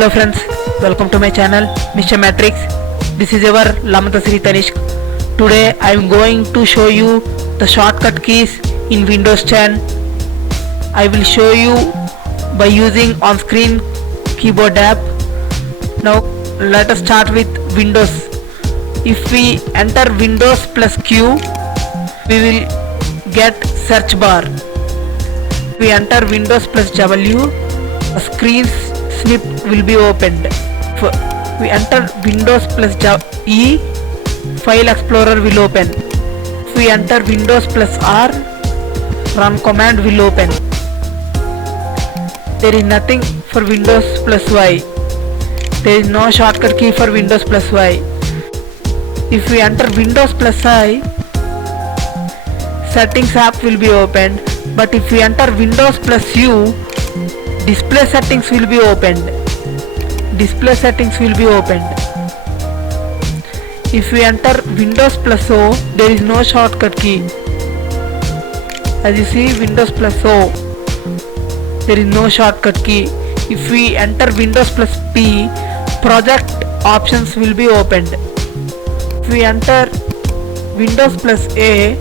Hello friends, welcome to my channel Mr. Matrix. This is your Lamadasri Tanishq. Today I am going to show you the shortcut keys in Windows 10. I will show you by using on-screen keyboard app. Now let us start with Windows. If we enter Windows plus Q, we will get search bar. If we enter Windows plus W, a screen snip will be opened. If we enter Windows plus E, File Explorer will open. If we enter Windows plus R, Run command will open. There is nothing for Windows plus Y. There is no shortcut key for Windows plus Y. If we enter Windows plus I, Settings app will be opened. But if we enter Windows plus U, Display settings will be opened. Display settings will be opened. If we enter Windows plus O, there is no shortcut key. As you see, Windows plus O, there is no shortcut key. If we enter Windows plus P, project options will be opened. If we enter Windows plus A,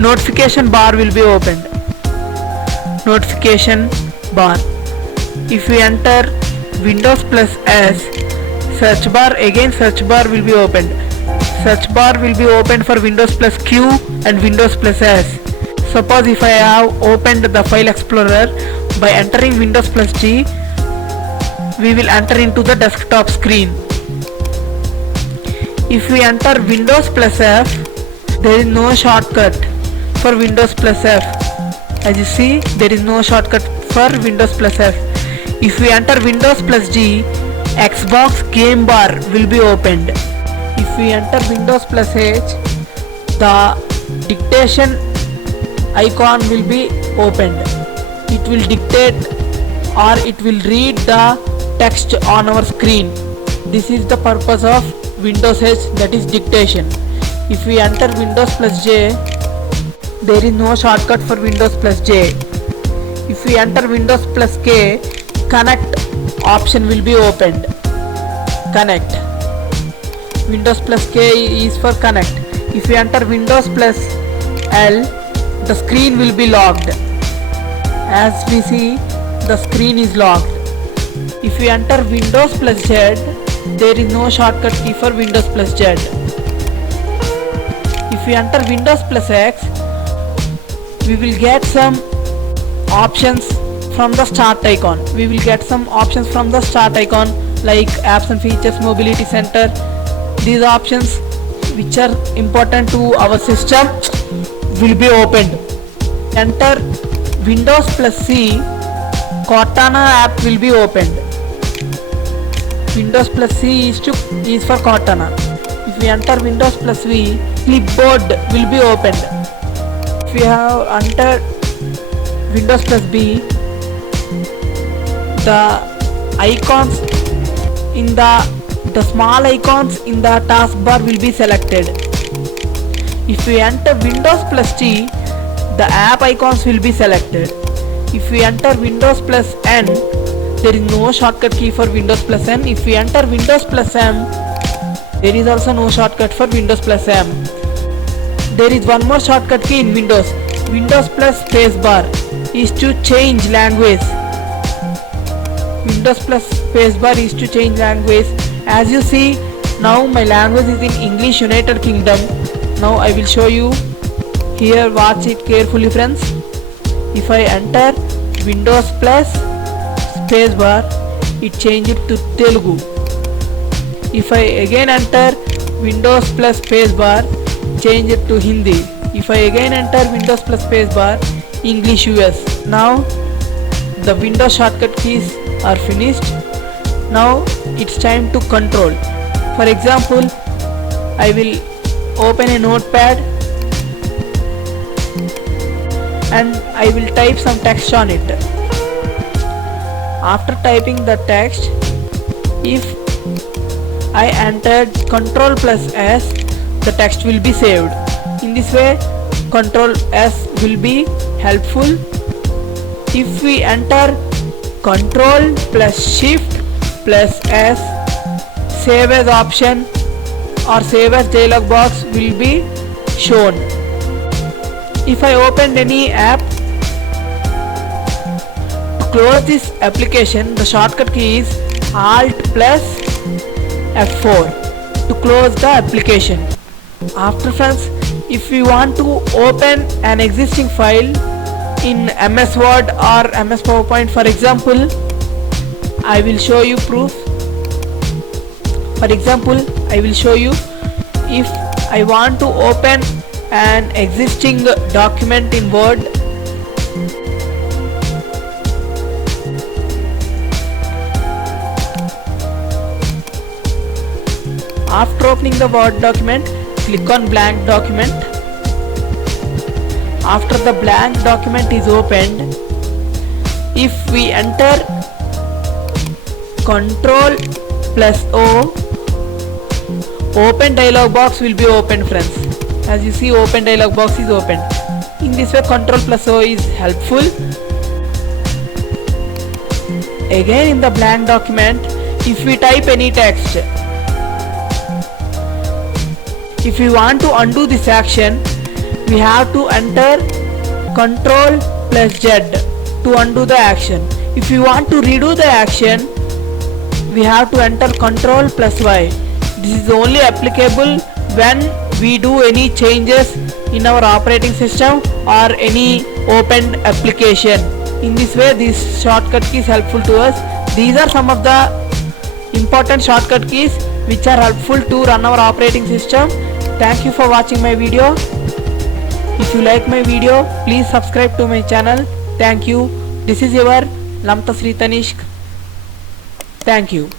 notification bar will be opened. Notification bar. If we enter Windows plus S, search bar, again search bar will be opened. Search bar will be opened for Windows plus Q and Windows plus S. Suppose if I have opened the File Explorer, by entering Windows plus G, we will enter into the desktop screen. If we enter Windows plus F, there is no shortcut for Windows plus F. As you see, there is no shortcut for Windows plus F. If we enter Windows plus G, Xbox game bar will be opened. If we enter Windows plus H, the dictation icon will be opened. It will dictate or it will read the text on our screen. This is the purpose of Windows H, that is dictation. If we enter Windows plus J, there is no shortcut for Windows plus J. If we enter Windows plus K, connect option will be opened. Connect. Windows plus K is for connect. If we enter Windows plus L, the screen will be locked. As we see, the screen is locked. If we enter Windows plus Z, there is no shortcut key for Windows plus Z. If we enter Windows plus X, we will get some options from the start icon. We will get some options from the start icon like apps and features, mobility center. These options which are important to our system will be opened. Enter Windows plus C, Cortana app will be opened. Windows plus C is for Cortana. If we enter Windows plus V, clipboard will be opened. If we have entered Windows plus B, the icons in the small icons in the taskbar will be selected. If we enter Windows plus T, the app icons will be selected. If we enter Windows plus N, there is no shortcut key for Windows plus N. If we enter Windows plus M, there is also no shortcut for Windows plus M. There is one more shortcut key in Windows. Windows plus spacebar is to change language. Windows plus spacebar is to change language. As you see, now my language is in English United Kingdom. Now I will show you here. Watch it carefully, friends. If I enter Windows plus spacebar, it changes to Telugu. If I again enter Windows plus spacebar, change it to Hindi. If I again enter Windows plus spacebar, English US. Now the Windows shortcut keys are finished. Now it's time to control. For example, I will open a notepad and I will type some text on it. After typing the text, if I entered Ctrl plus S, the text will be saved. In this way, Ctrl S will be helpful. If we enter Ctrl plus Shift, plus S, save as option or save as dialog box will be shown. If I opened any app, to close this application the shortcut key is Alt plus F4 to close the application. After friends, if we want to open an existing file in MS Word or MS PowerPoint, for example, I will show you proof. For example, I will show you if I want to open an existing document in Word. After opening the Word document, click on blank document. After the blank document is opened, if we enter Ctrl plus O, open dialog box will be opened friends. As you see, open dialog box is opened. In this way Ctrl plus O is helpful. Again in the blank document, if we type any text, if we want to undo this action, we have to enter Ctrl plus Z to undo the action. If we want to redo the action, we have to enter Ctrl plus Y. This is only applicable when we do any changes in our operating system or any opened application. In this way, this shortcut key is helpful to us. These are some of the important shortcut keys which are helpful to run our operating system. Thank you for watching my video. If you like my video, please subscribe to my channel. Thank you. This is your Lamta Sri Tanishq. Thank you.